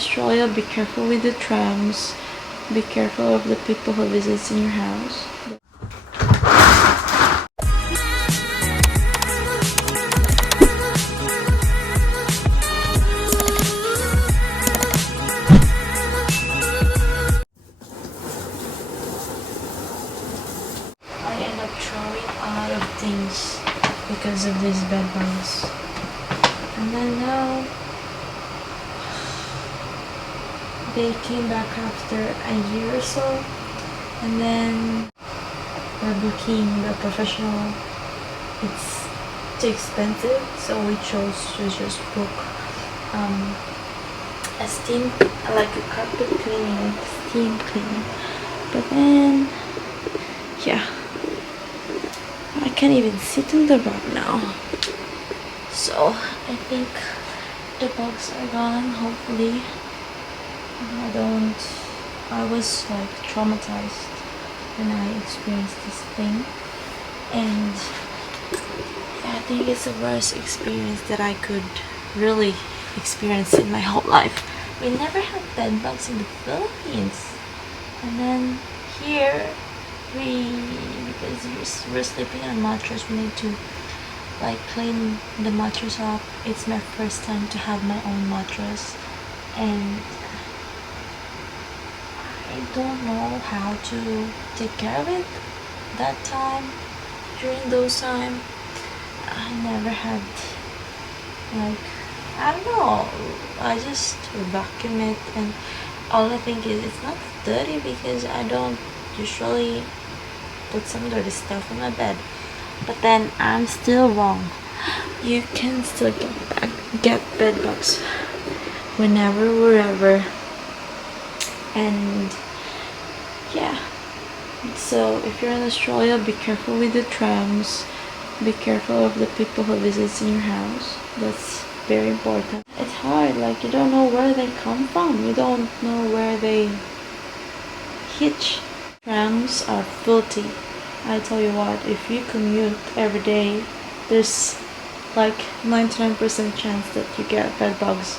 Australia, be careful with the trams. Be careful of the people who visits in your house. I end up throwing a lot of things because of these bed bugs. And then now they came back after a year or so, and then we're booking the professional. It's too expensive, so we chose to just book a steam, like a carpet cleaning, steam cleaning. But then, yeah, I can't even sit on the rug now. So I think the bugs are gone, hopefully. I was like traumatized when I experienced this thing, and I think it's the worst experience that I could really experience in my whole life. We never had bed bugs in the Philippines, and then here because we're sleeping on mattress, we need to like clean the mattress up. It's my first time to have my own mattress, and I don't know how to take care of it that time. During those time, I never had, like, I don't know, I just vacuum it, and all I think is it's not dirty because I don't usually put some dirty stuff on my bed. But then I'm still wrong. You can still get bed bugs whenever, wherever. And yeah, so if you're in Australia, be careful with the trams. Be careful of the people who visits in your house. That's very important. It's hard, like you don't know where they come from. You don't know where they hitch. Trams are filthy. I tell you what, if you commute every day, there's like 99% chance that you get bed bugs.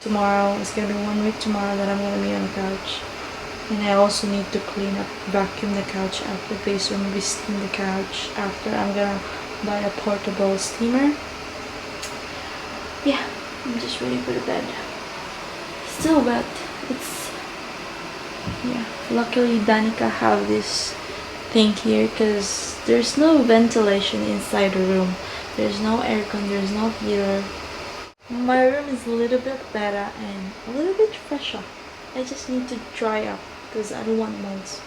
Tomorrow, it's gonna be 1 week tomorrow that I'm gonna be on the couch. And I also need to clean up, vacuum the couch after base, or maybe steam the couch after. I'm gonna buy a portable steamer. Yeah, I'm just ready for the bed. Still wet. It's, yeah, luckily Danica have this thing here because there's no ventilation inside the room. There's no aircon, there's no heater. My room is a little bit better and a little bit fresher. I just need to dry up because I don't want molds.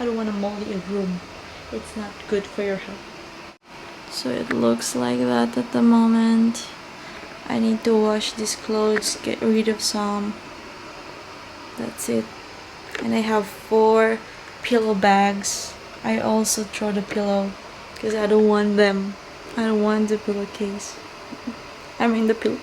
I don't want a moldy room. It's not good for your health. So it looks like that at the moment. I need to wash these clothes, get rid of some. That's it. And I have 4 pillow bags. I also throw the pillow because I don't want them. I don't want the pillowcase. I mean the pillow.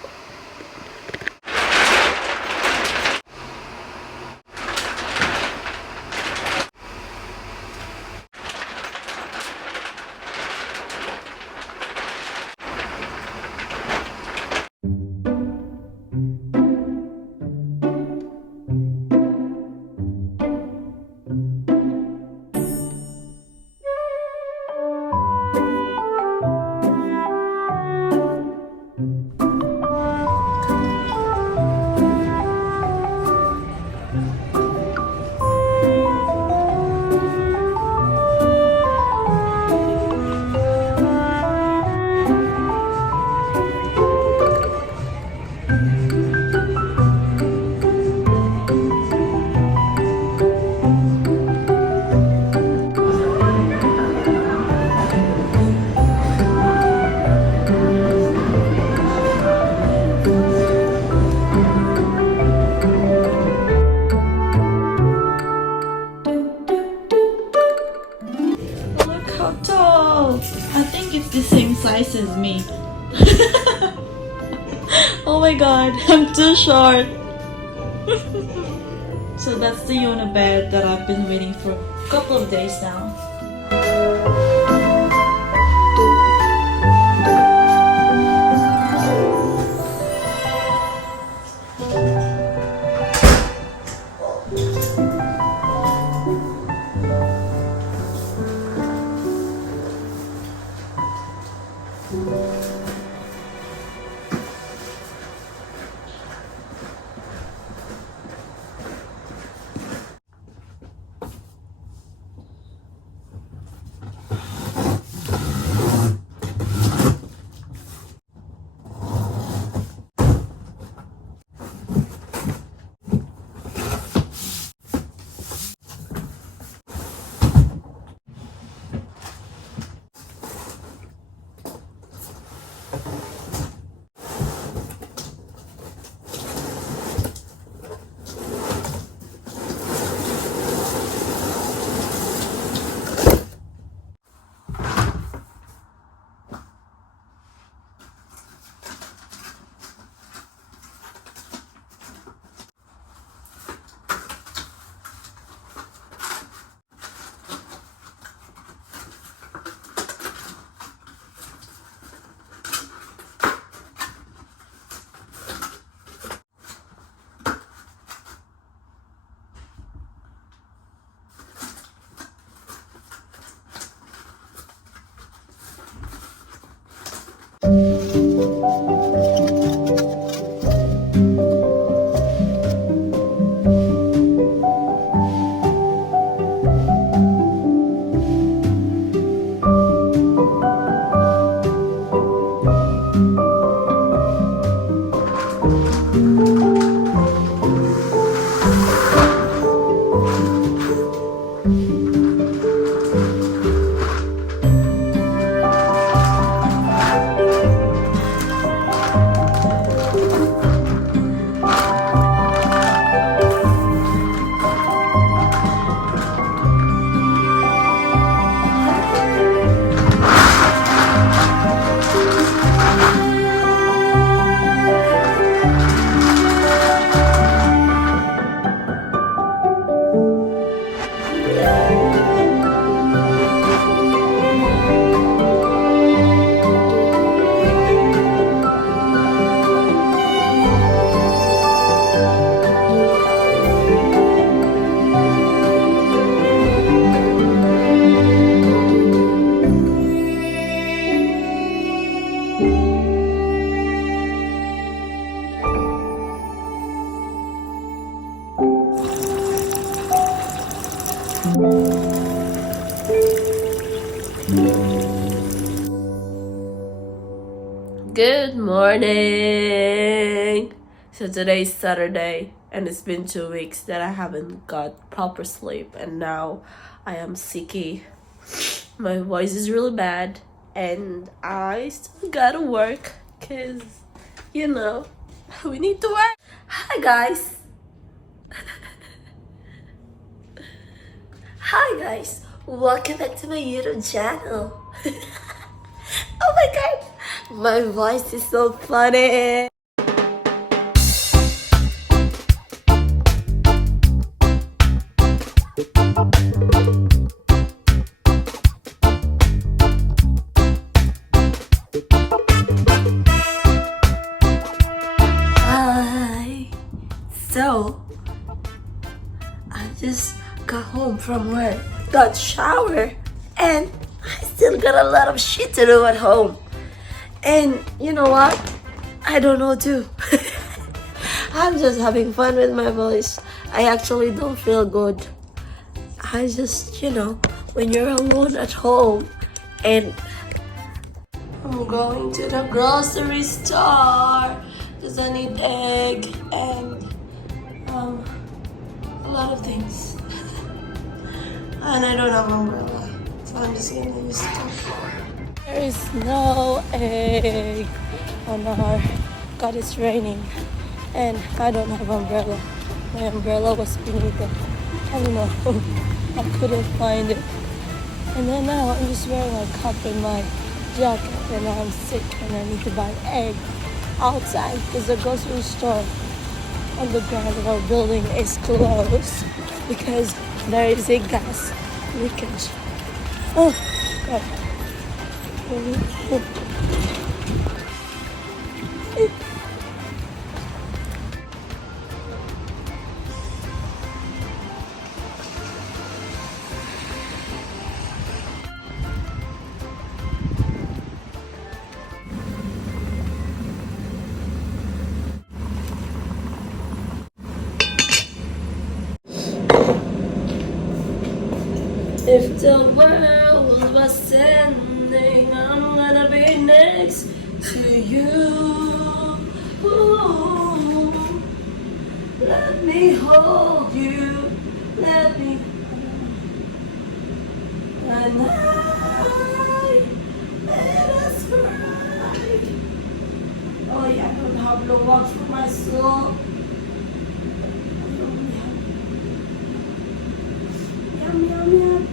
The same size as me. Oh my god, I'm too short. So that's the YONA bed that I've been waiting for a couple of days now. morning! So today's Saturday and it's been 2 weeks that I haven't got proper sleep and now I am sicky. My voice is really bad and I still gotta work because, you know, we need to work. Hi guys! Hi guys! Welcome back to my YouTube channel. Oh my god! My voice is so funny! Hi! So, I just got home from work, got shower, and I still got a lot of shit to do at home. And you know what? I don't know too. I'm just having fun with my voice. I actually don't feel good. I just, when you're alone at home and I'm going to the grocery store because I need egg and a lot of things. And I don't have umbrella, so I'm just gonna use stuff. There is no egg on our, God, it's raining and I don't have umbrella. My umbrella was beneath it. I don't know, I couldn't find it. And then now I'm just wearing a cup in my jacket and I'm sick and I need to buy egg outside because the grocery store on the ground of our building is closed because there is a gas leakage. Oh, God. If the world was ending, I'm gonna be next to you. Ooh, let me hold you, let me and let us cry. Oh yeah, I don't have no watch for my soul. Yum, yum, yum.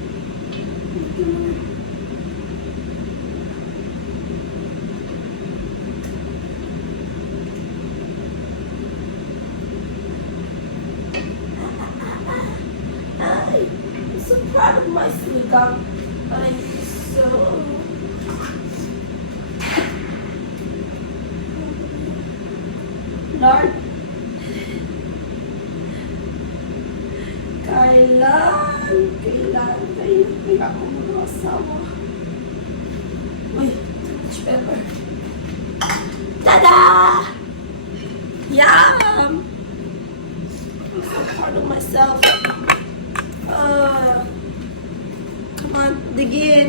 I'm so proud of my silicone, but I feel so. Lord, kailan ako mag-asawa. Uy, too much pepper. Tada! Yum! I'm so proud of myself. Come on, dig in.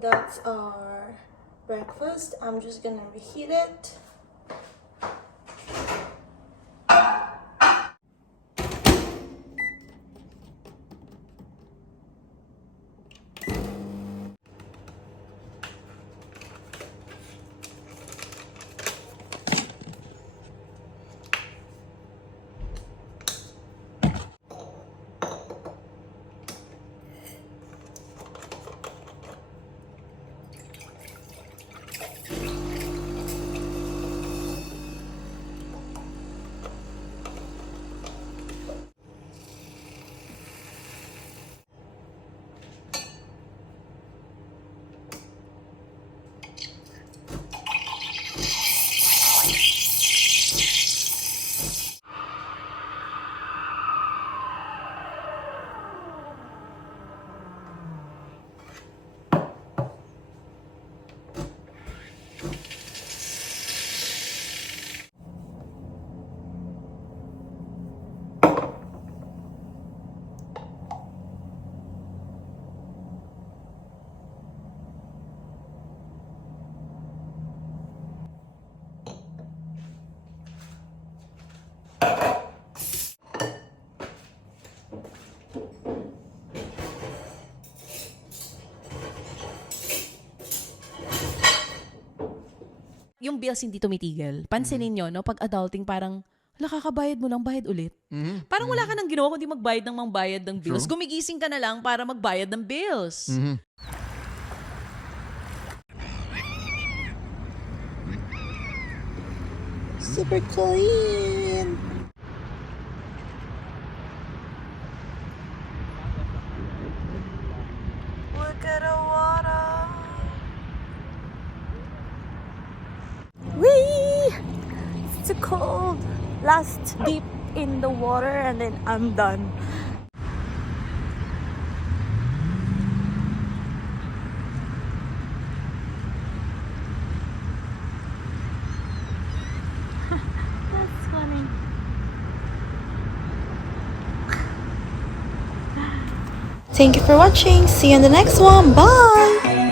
that's our breakfast. I'm just gonna reheat it. Yung bills hindi tumitigil. Pansinin nyo, no? Pag adulting, parang, hala, kakabayad mo lang, bayad ulit. Parang wala ka nang ginawa kundi magbayad ng mangbayad ng bills. Gumigising ka na lang para magbayad ng bills. Super clean. Look at the water. Whee! It's too cold. Last dip in the water and then I'm done. That's funny. Thank you for watching. See you in the next one. Bye!